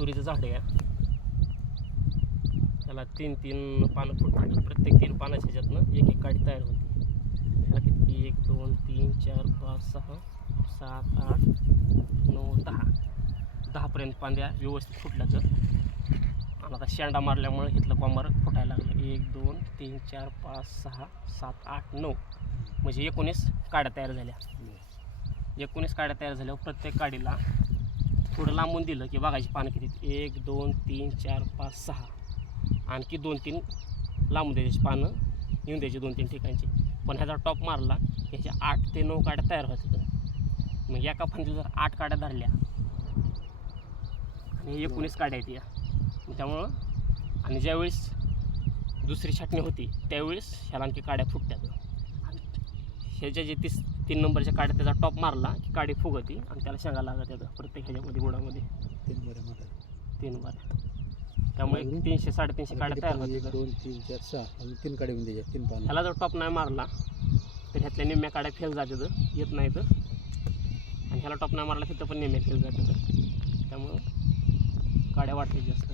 तुरीचं झाड आहे त्याला तीन तीन पानं फुटतात. प्रत्येक तीन पानाच्या ह्याच्यातनं एक एक काडी तयार होते. त्याला किती? एक दोन तीन चार पाच सहा सात आठ नऊ दहा. दहापर्यंत पांद्या व्यवस्थित फुटल्याचं आणि आता शेंडा मारल्यामुळे इथलं कॉमर फुटायला लागलं. एक दोन तीन चार पाच सहा सात आठ नऊ. म्हणजे एकोणीस काड्या तयार झाल्या. एकोणीस काड्या तयार झाल्यावर प्रत्येक काडीला थोडं लांबून दिलं की बघायची पानं किती एक दोन तीन चार पाच सहा. आणखी दोन तीन लांबून द्यायची पानं. येऊन द्यायची दोन तीन ठिकाणची. पण ह्याचा टॉप मारला की ह्याच्या आठ ते नऊ काड्या तयार होतात मग एका फांदीला जर आठ काड्या धरल्या आणि एकोणीस काड्या आहेत या. त्यामुळं आणि ज्यावेळेस दुसरी छाटणी होती त्यावेळेस ह्याला आणखी काड्या फुटतात. आणि ह्याच्या जे तीस तीन नंबरच्या काड्या त्याचा टॉप मारला की काडी फुगती आणि त्याला शेंगा लागत येतं प्रत्येक ह्याच्या गुडामध्ये तीन बरं मोठं तीन बार त्यामुळे एक तीनशे साडेतीनशे काड्या तयार एक होतात दोन तीन चार सहा. आणि तीन काढे येऊन द्यायच्या. तीन पानं. ह्याला जर टॉप नाही मारला तर ह्यातल्या निम्म्या काड्या फेल जातात. येत नाही तर आणि ह्याला टॉप नाही मारला तिथं पण निम्म्या फेल जातात. त्यामुळं काड्या वाटतात जास्त.